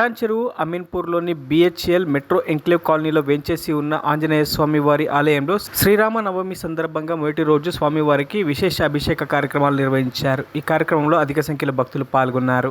పటాన్ చెరువు అమీన్పూర్లోని BHEL metro enclave కాలనీలో వేంచేసి ఉన్న ఆంజనేయ స్వామి వారి ఆలయంలో శ్రీరామ నవమి సందర్భంగా మొదటి రోజు స్వామివారికి విశేష అభిషేక కార్యక్రమాలు నిర్వహించారు. ఈ కార్యక్రమంలో అధిక సంఖ్యలో భక్తులు పాల్గొన్నారు.